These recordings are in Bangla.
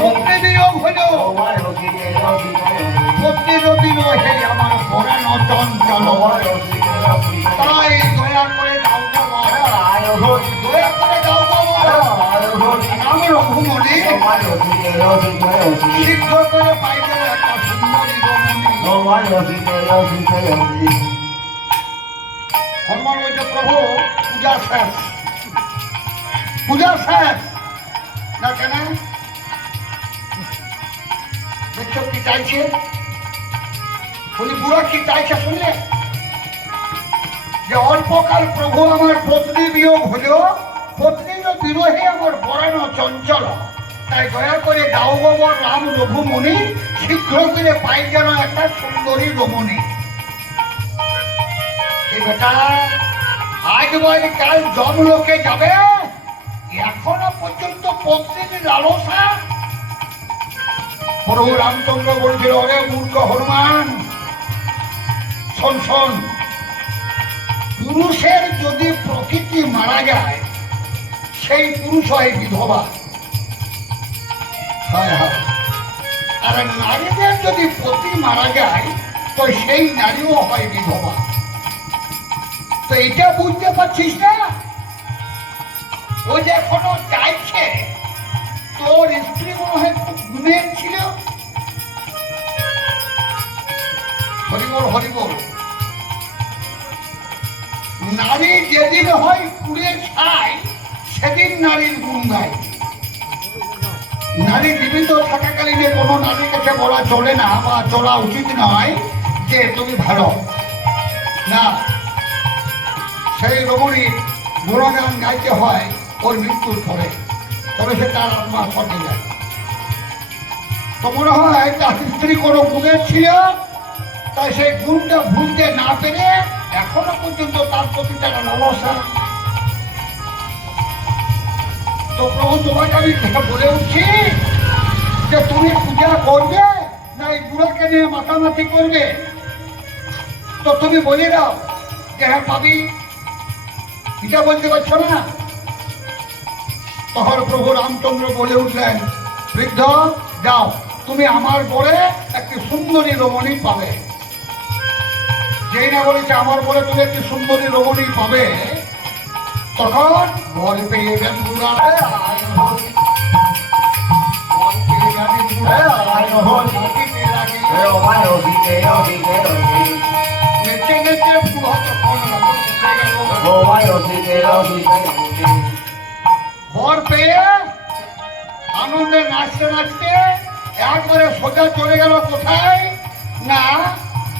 পত্নী বিয়োগ হলো পত্নীর বিরহে আমার পরাণ চঞ্চল তাই দয়া করে দাও দয়া করে দাও রাম রঘুমণি শীঘ্র করে পাইবে একটা সুন্দরী রমণী। হনুমান বলছে প্রভু পূজা শেষ না কেন দেখছো কি চাইছে বলি বুড়া কি চাইছে শুনলে যে অল্পকাল প্রভু আমার পত্নী বিয়োগ হলো পত্নীর বিরহে আমার পরাণ চঞ্চল তাই দয়া করে দাও বাবা রাম রঘুমণি শীঘ্র করে পাই যেন একটা সুন্দরী রমণী। এই বেটা আজ বলে কাল জমলোকে যাবে এখনো পর্যন্ত পত্নীর লালসা। প্রভু রামচন্দ্র বলছিল অরে মূর্খ হনুমান শোন শোন পুরুষের যদি প্রকৃতি মারা যায় সেই পুরুষ হয় বিধবা আর নারীদের যদি পতি মারা যায় তো সেই নারীও হয় বিধবা। তো এটা বুঝতে পারছিস না ও যে এখনো চাইছে তোর স্ত্রী মনে হয় খুব গুণের ছিল। হরিবল হরিবল নারী যেদিন হয় পুড়ে ছাই সেদিন নারীর গুণ গায়। নারী জীবিত থাকাকালীনে কোনো নারীর কাছে বলা চলে না বা চলা উচিত নয় যে তুমি ভালো না, সেই রমণীর গুণগান গাইতে হয় ওর মৃত্যুর পরে, তবে সে তার আত্মা স্বর্গে যায়। তো মনে হয় তার স্ত্রী কোনো গুণের ছিল তাই সেই গুণটা ভুলতে না পেরে এখনো পর্যন্ত তার প্রতি তারা লালসা। তো প্রভু তোমাকে আমি বলে উঠছি যে তুমি পূজা করবে না এই বুড়াকে নিয়ে মাতামাতি করবে, তো তুমি বলে দাও যে হ্যাঁ পাবি, এটা বলতে পারছো না। তখন প্রভু রামচন্দ্র বলে উঠলেন বৃদ্ধ যাও তুমি আমার বলে একটি সুন্দরী রমণী পাবে। যেই না বলেছে আমার বলে তুমি একটি সুন্দরী রমণী পাবে তখন বল পেয়ে বেন্দুরা বর পেয়ে আনন্দে নাচতে নাচতে একবারে সোজা চলে গেল কোথায় না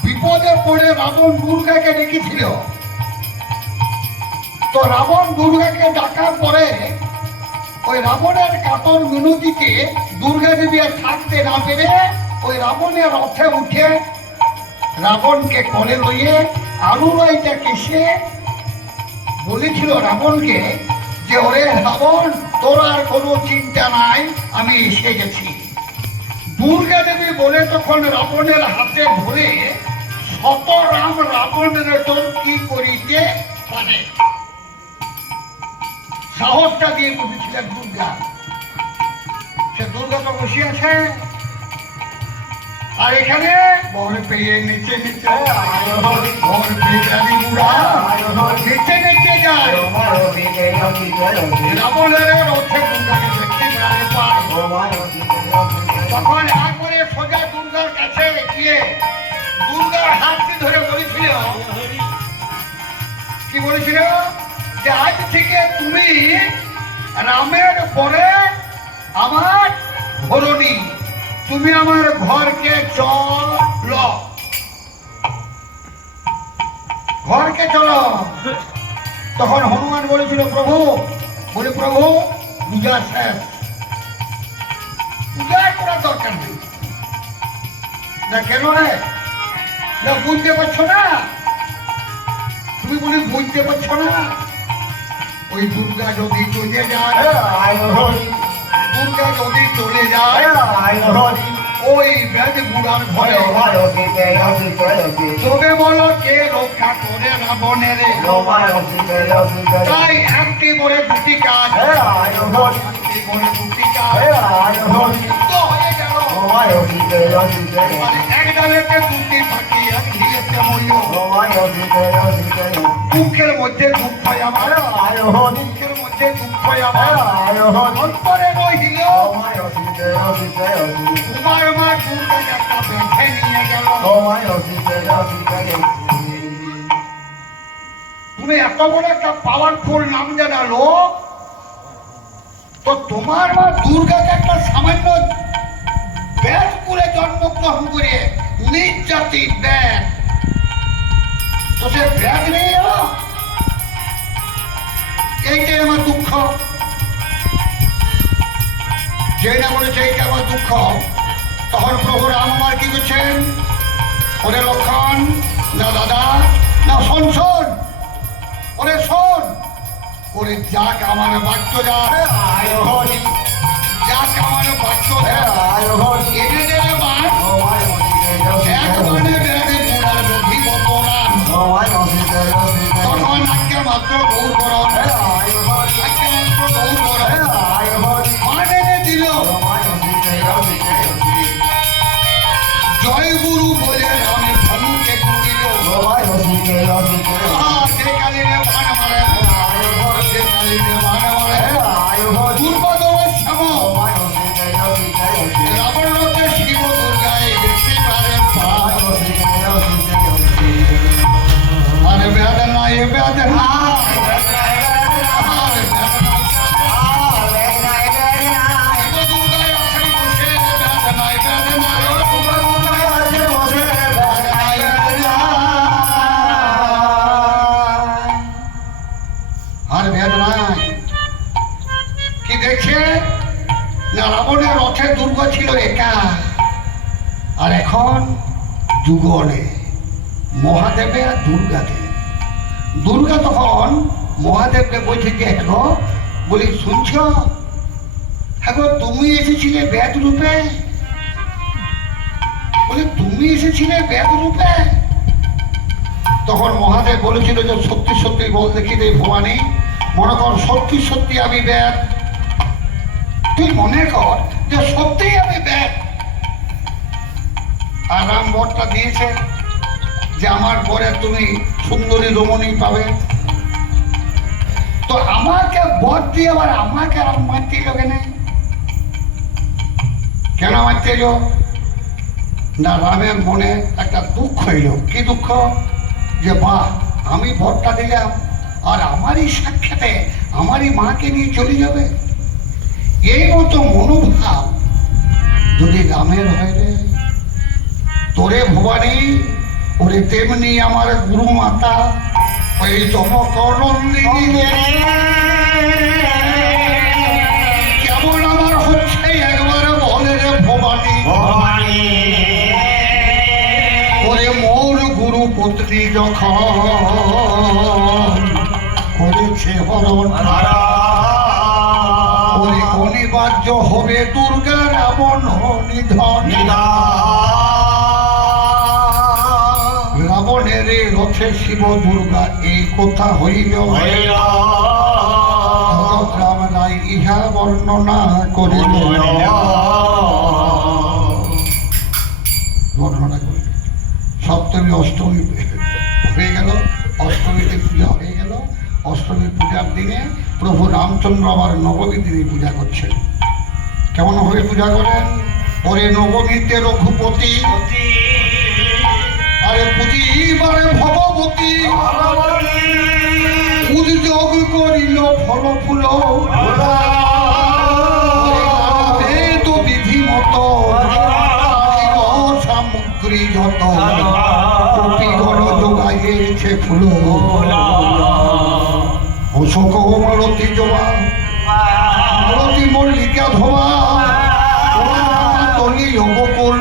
বিপদে পড়ে রাবণ দুর্গাকে ডেকেছিল। তো রাবণ দুর্গাকে ডাকার পরে ওই রাবণের কাতর মিনতিতে দুর্গা দেবী আর থাকতে না পেরে ওই রাবণের রথে উঠে রাবণকে কোলে লইয়ে আলুরাইটা কেসে বলেছিল রাবণকে যে ওরে রাবণ তোর আর কোনো চিন্তা নাই আমি এসে গেছি। দুর্গা দেবী বলে তখন রাবণের হাতে ধরে শত রাম রাবণের তোর কি করিতে পারে সাহসটা দিয়ে বসেছিলেন দুর্গা। সে দুর্গা তো বসে আছে আর এখানে বর পেয়ে নিচে নিচে বর পেয়ে বুড়া নিচে নিচে যায় রাবণের রথে দুর্গাকে দেখতে পায়। তখন হা করে সোজা দুর্গার কাছে গিয়ে দুর্গার হাতটি ধরে বলেছিল কি বলেছিল যে আজ থেকে তুমি রামের পরে আমার ধরণী, তুমি আমার ঘরকে চলো ঘরকে চলো। তখন হনুমান বলেছিল প্রভু বলে প্রভু পূজা শেষ, পূজা করার দরকার নেই না। কেন রে না বুঝতে পারছো না? তুমি বলি বুঝতে পারছো না? ওই দুর্গা যদি চলে যায় দুর্গা যদি চলে যায় ওই ব্যাধ বুড়ার ঘরে তবে বলো কে রক্ষা করে রাবণের। তাই একটি বলে দুটি কাজ, একটি বলে দুটি কাজ। আর এক ডালেতে দুটি পাখি এক দিয়েছে মরিও দুঃখের মধ্যে দুঃখ আমার দুঃখের মধ্যে দুঃখ আমার অন্তরে রহিল তোমার মা দুর্গা একটা বেঁধে নিয়ে গেল তুমি এত বড় একটা পাওয়ারফুল নাম জানালো তো তোমার মা দুর্গাকে একটা সামান্য ব্যাগ করে জন্মগ্রহণ করে নিজ জাতি ব্যাগ তো সে ব্যাগ নিয়ে গেল এইটাই আমার দুঃখ যেটা বলেছে এইটা আমার দুঃখ তখন প্রভু রাম আমার কি করছেন ওরে লক্ষণ না দাদা না শোন শোন ওরে শোন ওরে যাক আমার বাক্য যা যাক আমার বাক্য এনে দেবে মান এক মানে বেড়ে পুরার বুদ্ধি বর্তমান তখন আজকে মাত্র গৌর করণ আজকে মাত্র গৌর করণ মান এনে দিল জয় গুরু বলে রামে ধনুকে তুলিল সে কালীরে মান মারে সে কালীরে মান মারে দুর্বদলের শ্যাম রাবণ রথে শিব দুর্গায় দেখতে পারে আরে বেদনা এ বেদনা রাবণের রথে দুর্গ ছিল একা আর এখন যুগলে মহাদেবে আর দুর্গাতে দুর্গা তখন মহাদেবকে বলছে যে হ্যাঁ বলি শুনছ হ্যাঁ তুমি এসেছিলে বেদ রূপে বলে তুমি এসেছিলে বেদ রূপে তখন মহাদেব বলেছিল যে সত্যি সত্যি বল দেখি রে ভবানী মনে কর সত্যি সত্যি আমি বেদ তুই মনে কর যে সত্যি আমি ব্যাগ আর রাম বরটা দিয়েছে যে আমার পরে তুমি সুন্দরী রমণী পাবে তো আমাকে বর দিয়ে আবার আমাকে রাম মারতে এলো কেন মারতে এলো না রামের মনে একটা দুঃখ এলো কি দুঃখ যে বাহ আমি বরটা দিলাম আর আমারই সাক্ষাতে আমারই মাকে নিয়ে চলে যাবে এই মতো মনোভাব যদি রামের হয় রে তোরে ভবানী ওরে তেমনি আমার গুরু মাতা ওই চমকনন্দিনী কেমন আমার হচ্ছে একবার বলে রে ভবানী ওরে মোর গুরু পত্নী যখন করেছে হরণ ওরে অনিবার্য হবে দুর্গা রাবণ নিধন রাবণের রথে শিব দুর্গা এই কথা হইল রাম রায় ইহা বর্ণনা করিল বর্ণনা করিল সপ্তমী অষ্টমী হয়ে গেল অষ্টমীতে পূজা হয়ে গেল অষ্টমী পূজার দিনে প্রভু রামচন্দ্র আবার নবমী দিনে পূজা করছেন কেমন ভাবে পূজা করেন ওরে নবমীতে রঘুপতি আরে পুজিবারে ভগবতী উদ্যোগ করিল ফল ফুল বেদ বিধি মতো সামগ্রী যত কপিগণ যোগাইছে ফুল অশোক মালতী জমা মালতী মল্লিকা ধোয়া তলি অবকুল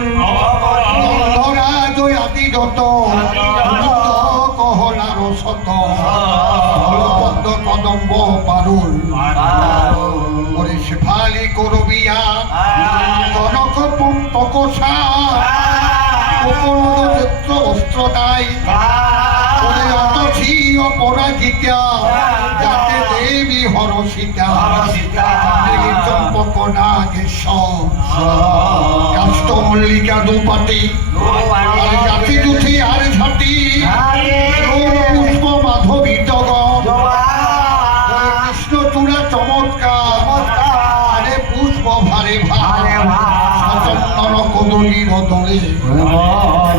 নন্দরাজ আদি যত কহলার শত ফলপদ্ম কদম্ব পারুল ওরে শেফালি করবিয়া কনক পঙ্কসা চিত্র অস্ত্র দায় ওরে অতসী অপরাজিতা যাতে দেবী হরসিতা চম্পক নাগেশ্বর কাষ্টম মল্লিকা দুপাটি আর জাতি জুথি আর ঝাঁটি পুষ্প মাধবী জগৎ কৃষ্ণচূড়া চমৎকার আরে পুষ্প ভারে ভারে সচন্দন কদলীর দলে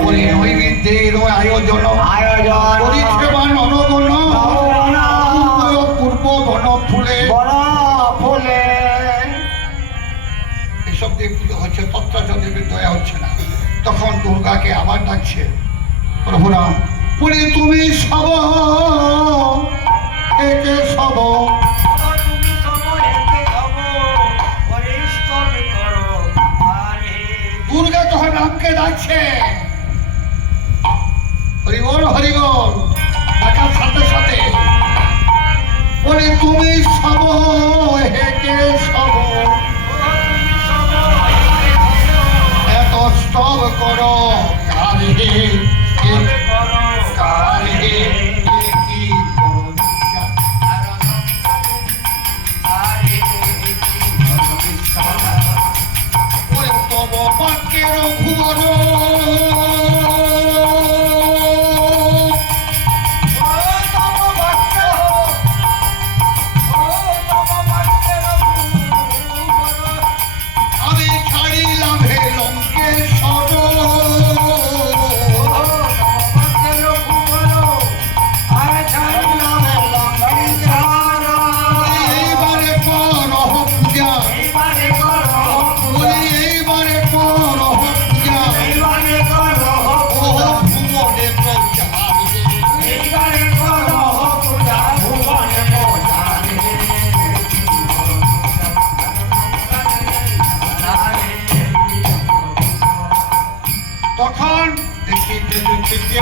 ওই নৈবেদ্যের আয়োজন পরিষেবা নরগণ পূর্ব বন ফুলে এসব দিয়ে পুজো হচ্ছে, তত্ত্বাচার দেবীর দয়া হচ্ছে না। তখন দুর্গাকে আবার ডাকছে, প্রভু রাম বলে তুমি সব একে সব। দুর্গা তখন রামকে ডাকছে, হরিবল হরিবল ডাকার সাথে সাথে বলে তুমি সব হেকে সব এত স্তব করো কারে কারে কি করো ওরে তব বাক্যের ঘুর আমি ছাড়িলাম হে লঙ্কেশ্বর এইবারে কর পূজা এইবারে কর পূজা ও ভুবনে তখন দেখিতে দেখিতে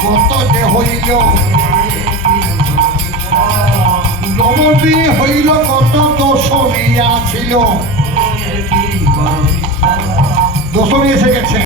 গত যে হইল নবমী হইল কত দশমী আছিল, দশমী এসে গেছে।